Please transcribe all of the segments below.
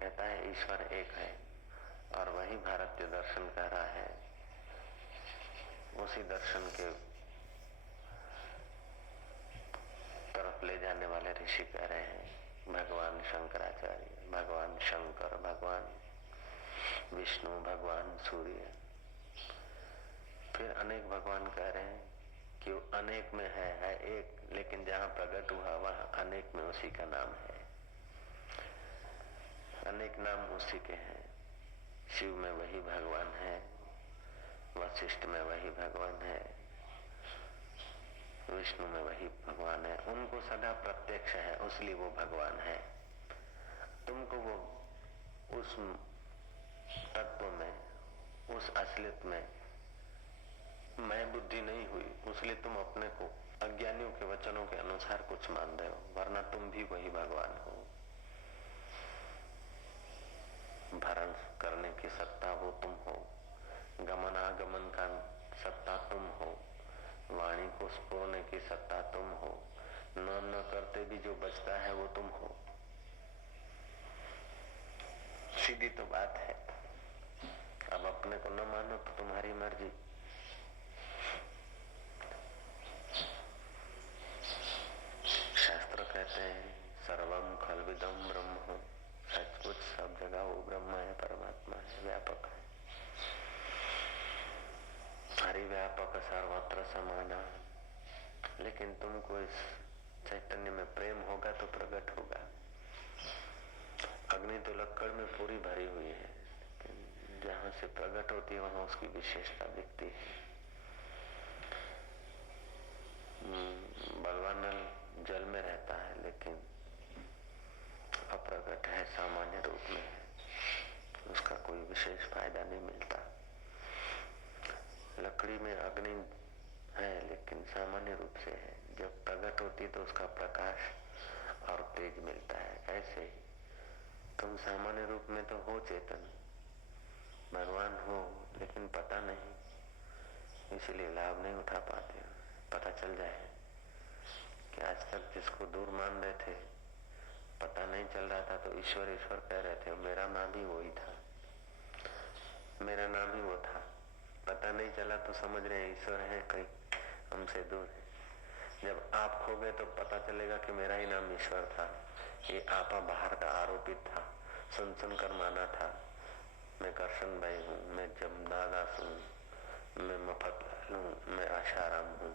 कहता है ईश्वर एक है, और वही भारतीय दर्शन कह रहा है, उसी दर्शन के तरफ ले जाने वाले ऋषि कह रहे हैं भगवान शंकराचार्य, भगवान शंकर, भगवान विष्णु, भगवान सूर्य। फिर अनेक भगवान कह रहे हैं कि वो अनेक में है एक, लेकिन जहाँ प्रकट हुआ वहां अनेक में उसी का नाम है। अनेक नाम उसी के हैं। शिव में वही भगवान है, वशिष्ठ में वही भगवान है, विष्णु में वही भगवान है। उनको सदा प्रत्यक्ष है, उसलिए वो भगवान है। तुमको वो उस तत्व में, उस असलियत में मैं बुद्धि नहीं हुई, इसलिए तुम अपने को अज्ञानियों के वचनों के अनुसार कुछ मान रहे हो, वरना तुम भी वही भगवान हो। भरण करने की सत्ता वो तुम हो, गमनागमन का सत्ता तुम हो, वाणी को स्फोरने की सत्ता तुम हो, न करते भी जो बचता है वो तुम हो। सीधी तो बात है। अब अपने को न मानो तो तुम्हारी मर्जी। शास्त्र कहते हैं सर्वम खलविदम ब्रह्म, सच कुछ सब जगह वो ब्रह्म है, परमात्मा है, व्यापक है, हरिव्यापक सर्वत्र समाना। लेकिन तुमको इस चैतन्य में प्रेम होगा तो प्रकट होगा। अग्नि तो लक्कड़ में पूरी भरी हुई है, लेकिन जहां से प्रकट होती है वहां उसकी विशेषता दिखती है। बलवान नल जल में रहता है लेकिन अप्रकट है, सामान्य रूप में है, उसका कोई विशेष फायदा नहीं मिलता। लकड़ी में अग्नि है लेकिन सामान्य रूप से है, जब प्रकट होती तो उसका प्रकाश और तेज मिलता है। ऐसे ही तुम सामान्य रूप में तो हो चेतन, भगवान हो, लेकिन पता नहीं, इसलिए लाभ नहीं उठा पाते। पता चल जाए कि आज तक जिसको दूर मान रहे थे, पता नहीं चल रहा था तो ईश्वर ईश्वर कह रहे थे, मेरा नाम ही वही था, मेरा नाम ही वो था। पता नहीं चला तो समझ रहे हैं ईश्वर है, कहीं हमसे दूर है। जब आप खो गए तो पता चलेगा कि मेरा ही नाम ईश्वर था। ये आपा बाहर का आरोपित था, सुन कर माना था। मैं करशन भाई हूँ, मैं जमदादास हूँ, मैं मफतलाल हूँ, मैं आशाराम हूँ,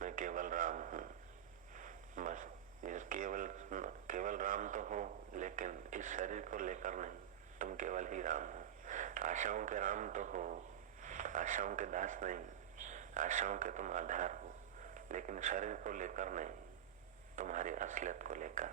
मैं केवल राम हूँ। बस ये केवल राम तो हो, लेकिन इस शरीर को लेकर नहीं, तुम केवल ही राम हो। आशाओं के राम तो हो, आशाओं के दास नहीं, आशाओं के तुम आधार हो, लेकिन शरीर को लेकर नहीं, तुम्हारी असलियत को लेकर।